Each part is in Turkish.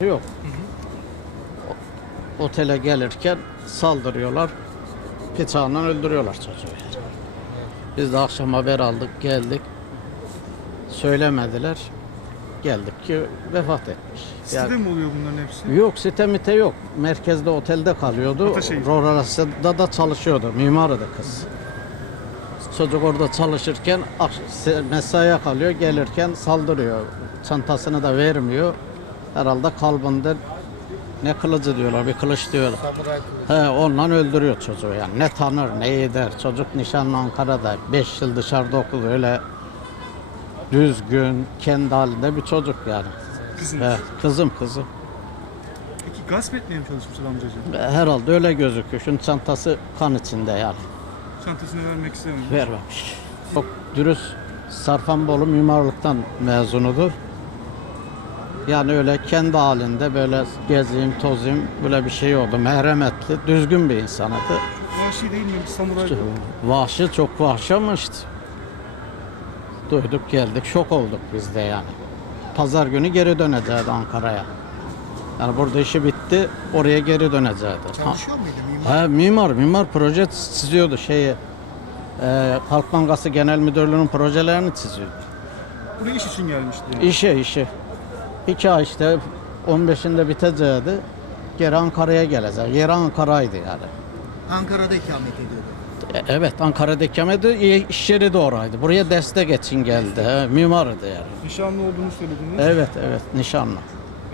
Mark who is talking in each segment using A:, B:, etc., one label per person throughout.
A: Yok. O- Otele gelirken saldırıyorlar. Bıçağından öldürüyorlar çocuğu. Biz de akşam haber aldık, geldik. Söylemediler. Geldik ki vefat etmiş.
B: Sitede
A: Yani-
B: mi oluyor bunların hepsi?
A: Yok site mite yok. Merkezde otelde kalıyordu. Roras'ta da çalışıyordu. Mimardı kız. Çocuk orada çalışırken se- mesaiye kalıyor. Gelirken saldırıyor. Çantasını da vermiyor. Herhalde kalbinde ne kılıcı diyorlar, bir kılıç diyorlar. He, ondan öldürüyor çocuğu yani. Ne tanır, ne eder. Çocuk nişanlı Ankara'da. 5 yıl dışarıda okudu öyle düzgün, kendi halinde bir çocuk yani.
B: Kızım.
A: He, kızım kızım.
B: Peki gasp etmeye mi çalışmışlar amcacığım?
A: Herhalde öyle gözüküyor. Şunun çantası kan içinde yani.
B: Çantasını vermek istememiş.
A: Vermemiş. Çok dürüst Sarfanbolu mimarlıktan mezunudur. Yani öyle kendi halinde böyle gezeyim, tozayım böyle bir şey oldu. Merhametli, düzgün bir insanıydı.
B: Çok vahşi değil mi? Samuray.
A: Vahşi, çok vahşi ama işte. Duyduk geldik, şok olduk biz de yani. Pazar günü geri döneceğiz Ankara'ya. Yani burada işi bitti, oraya geri döneceğiz.
C: Çalışıyor muydu mimar?
A: He, mimar, mimar proje çiziyordu şeyi. E, Halk Bankası Genel Müdürlüğü'nün projelerini çiziyordu.
B: Buraya iş için gelmişti yani.
A: İşe işe. İki ay işte 15'inde bitecekti. Geri Ankara'ya gelecek. Yeri Ankara'ydı yani.
C: Ankara'da ikamet ediyordu.
A: E, evet Ankara'da ikamet ediyordu. İş yeri de oraydı. Buraya destek için geldi. He, mimardı yani.
B: Nişanlı olduğunu söylediniz.
A: Evet evet nişanlı.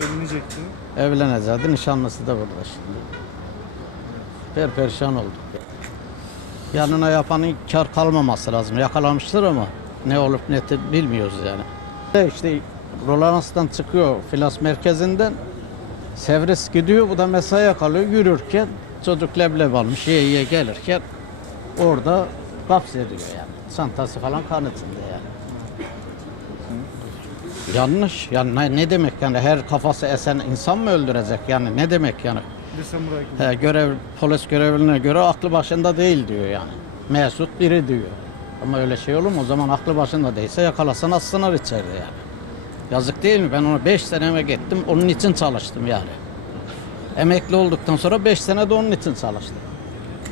B: Evlenecekti.
A: Evlenecekti. Nişanlısı da burada şimdi. Perperişan olduk. Yanına yapanın kar kalmaması lazım. Yakalamıştır ama ne olup ne bilmiyoruz yani. E İşte Rolans'tan çıkıyor Filas merkezinden. Sevres gidiyor. Bu da mesaiye kalıyor. Yürürken çocuk leblebi almış. Yiye yiye gelirken orada kaps ediyor yani. Çantası falan kan içinde yani. Yanlış. Yani ne, ne demek yani her kafası esen insan mı öldürecek yani ne demek yani?
B: Bir de samuray gibi.
A: He, görev polis görevline göre aklı başında değil diyor yani. Mesut biri diyor. Ama öyle şey olur mu? O zaman aklı başında değilse yakalasın atsınlar içeride yani. Yazık değil mi? Ben ona 5 seneme gittim. Onun için çalıştım yani. Emekli olduktan sonra 5 sene de onun için çalıştım.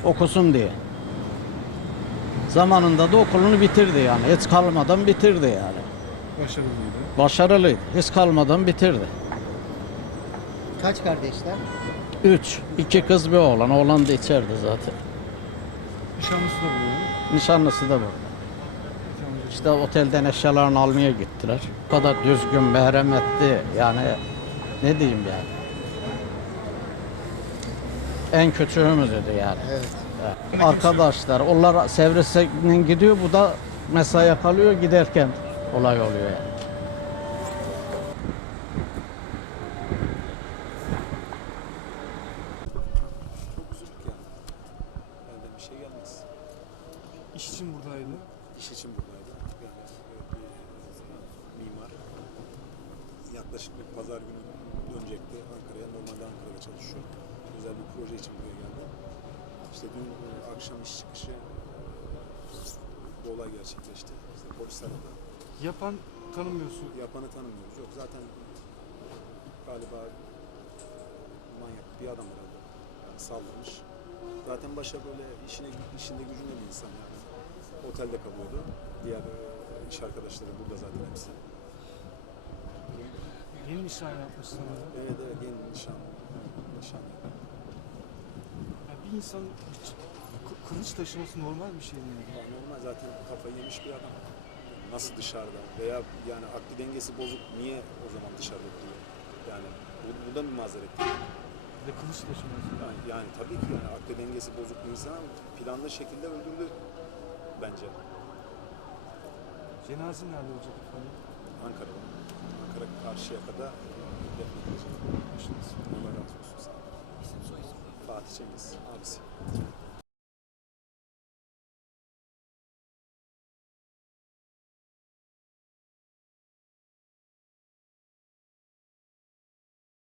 A: Okusun diye. Zamanında da okulunu bitirdi yani. Hiç kalmadan bitirdi yani.
B: Başarılıydı.
A: Başarılıydı. Hiç kalmadan bitirdi.
C: Kaç kardeşler?
A: Üç. iki kız bir oğlan. Oğlan da içeride zaten.
B: Nişanlısı da burada.
A: Nişanlısı da burada. İşte otelden eşyalarını almaya gittiler. Bu kadar düzgün, merhametli yani ne diyeyim yani. En kötüğümüzdü yani.
C: Evet.
A: Evet. Arkadaşlar onlar Sevres'in gidiyor bu da mesaiye kalıyor giderken olay oluyor yani.
D: Şey.
B: İş için buradaydı.
D: İş için buradaydı. Yani bir mimar. Yaklaşık bir pazar günü dönecekti Ankara'ya. Normalde Ankara'da çalışıyor. Özel bir proje için buraya geldi. İşte dün e, akşam iş çıkışı bu olay gerçekleşti. İşte polisler orada.
B: Yapan tanımıyorsun.
D: Yapanı tanımıyoruz. Yok zaten galiba manyak bir adam herhalde. Yani saldırmış. Zaten başa böyle işine işinde gücünde bir insan yani. Otelde kalıyordu. Diğer e, iş arkadaşları burada zaten hepsi.
B: Yeni nişan yapmış sanırım.
D: Evet evet yeni nişan. Nişan.
B: Ya bir insan hiç kı- kılıç taşıması normal bir şey mi?
D: Yani normal zaten kafayı yemiş bir adam. Nasıl dışarıda? Veya yani akli dengesi bozuk niye o zaman dışarıda duruyor? Yani bu, bu da bir mazeret değil.
B: Bir de kılıç taşıması.
D: Yani, yani tabii ki yani akli dengesi bozuk bir insan planlı şekilde öldürdü bence
B: Cenaze nerede olacak efendim?
D: Ankara'da. Ankara Karşıyaka'da defnedilecek.
B: Başınız.
D: Allah razı olsun sağ olun. Cengiz abisi.